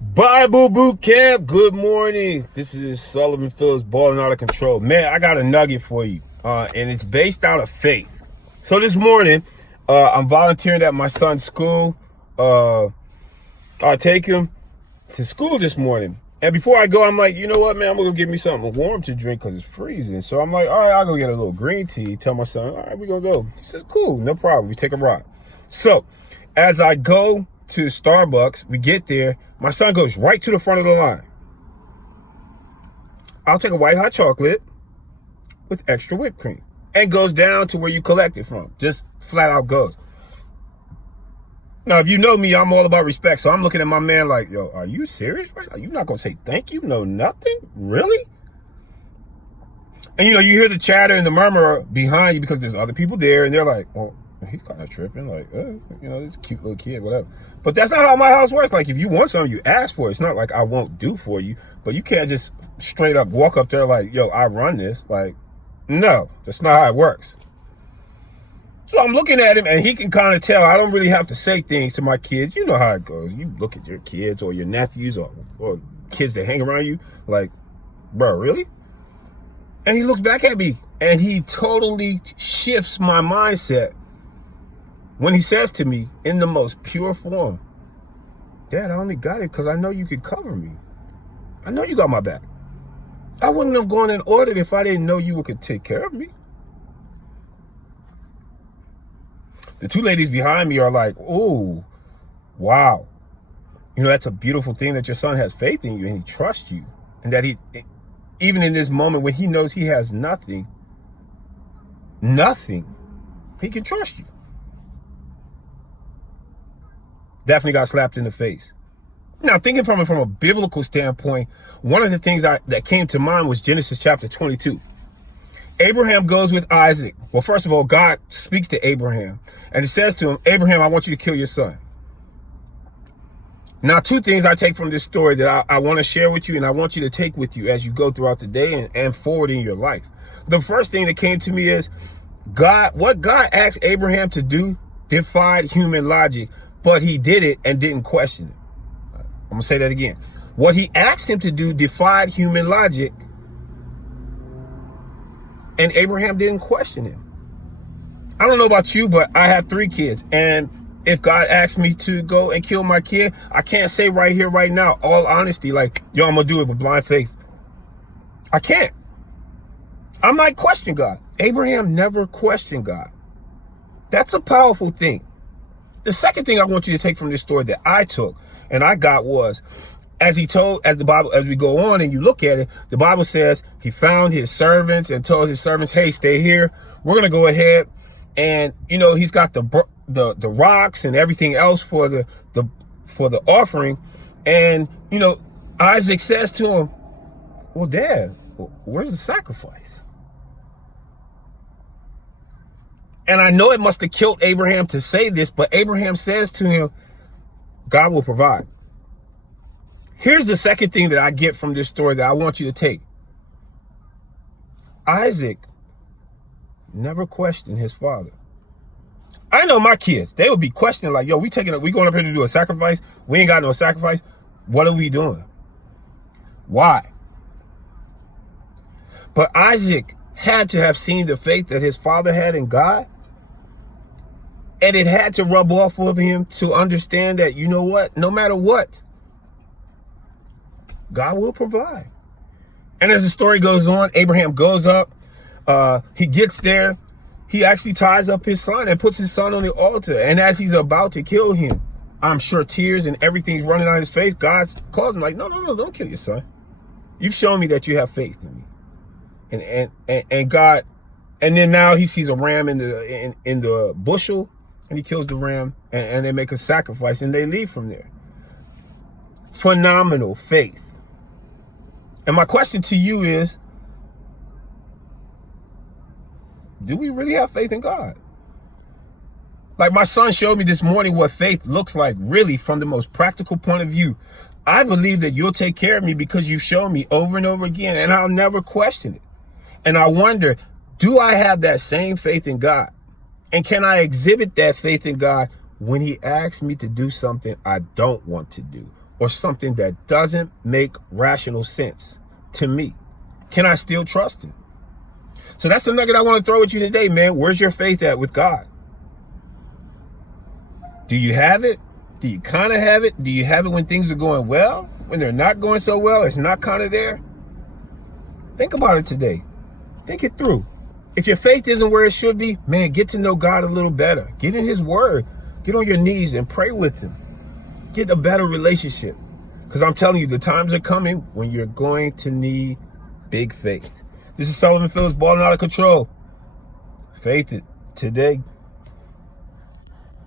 Bible Boot Camp, good morning. This is Sullivan Phillips, balling out of control. Man, I got a nugget for you, and it's based out of faith. So this morning, I'm volunteering at my son's school. I take him to school this morning. And before I go, I'm like, you know what, man, I'm going to go get me something warm to drink because it's freezing. So I'm like, all right, I'll go get a little green tea. Tell my son, all right, we're going to go. He says, cool, no problem. We take a ride. So as I go to Starbucks, we get there. My son goes right to the front of the line. I'll take a white hot chocolate with extra whipped cream. And goes down to where you collect it from. Just flat out goes. Now, if you know me, I'm all about respect. So I'm looking at my man like, yo, are you serious right now? You're not going to say thank you? No, nothing? Really? And, you hear the chatter and the murmur behind you because there's other people there. And they're like, well, he's kind of tripping. Like, this cute little kid, whatever. But that's not how my house works. Like, if you want something, you ask for it. It's not like I won't do for you. But you can't just straight up walk up there like, yo, I run this. Like, no, that's not how it works. So I'm looking at him, and he can kind of tell I don't really have to say things to my kids. You know how it goes. You look at your kids or your nephews or kids that hang around you like, bro, really? And he looks back at me, and he totally shifts my mindset when he says to me in the most pure form, Dad, I only got it because I know you could cover me. I know you got my back. I wouldn't have gone and ordered if I didn't know you could take care of me. The two ladies behind me are like, oh, wow. That's a beautiful thing that your son has faith in you and he trusts you. And that he, even in this moment when he knows he has nothing, he can trust you. Definitely got slapped in the face. Now, thinking from a biblical standpoint, one of the things that came to mind was Genesis chapter 22. Abraham goes with Isaac. Well, first of all, God speaks to Abraham. And it says to him, Abraham, I want you to kill your son. Now, two things I take from this story that I want to share with you and I want you to take with you as you go throughout the day and forward in your life. The first thing that came to me is what God asked Abraham to do defied human logic, but he did it and didn't question it. I'm going to say that again. What he asked him to do defied human logic, and Abraham didn't question him. I don't know about you, but I have 3 kids. And if God asked me to go and kill my kid, I can't say right here, right now, all honesty, like, yo, I'm going to do it with blind faith. I can't. I might question God. Abraham never questioned God. That's a powerful thing. The second thing I want you to take from this story that I took and I got was, as we go on and you look at it, the Bible says he found his servants and told his servants, hey, stay here. We're going to go ahead. And, he's got the rocks and everything else for the offering. And, Isaac says to him, well, Dad, where's the sacrifice? And I know it must have killed Abraham to say this, but Abraham says to him, God will provide. Here's the second thing that I get from this story that I want you to take. Isaac never questioned his father. I know my kids, they would be questioning like, yo, we going up here to do a sacrifice. We ain't got no sacrifice. What are we doing? Why? But Isaac had to have seen the faith that his father had in God. And it had to rub off of him to understand that, you know what, no matter what, God will provide. And as the story goes on, Abraham goes up. He gets there. He actually ties up his son and puts his son on the altar. And as he's about to kill him, I'm sure tears and everything's running out of his face. God calls him like, no, don't kill your son. You've shown me that you have faith in me. And God, and then now he sees a ram in the bushel, and he kills the ram, and they make a sacrifice, and they leave from there. Phenomenal faith. And my question to you is, do we really have faith in God? Like my son showed me this morning what faith looks like really from the most practical point of view. I believe that you'll take care of me because you've shown me over and over again, and I'll never question it. And I wonder, do I have that same faith in God? And can I exhibit that faith in God when he asks me to do something I don't want to do or something that doesn't make rational sense to me? Can I still trust him? So that's the nugget I want to throw at you today, man. Where's your faith at with God? Do you have it? Do you kind of have it? Do you have it when things are going well? When they're not going so well, it's not kind of there? Think about it today. Think it through. If your faith isn't where it should be, man, get to know God a little better. Get in his word. Get on your knees and pray with him. Get a better relationship. Because I'm telling you, the times are coming when you're going to need big faith. This is Sullivan Phillips, balling out of control. Faith it today.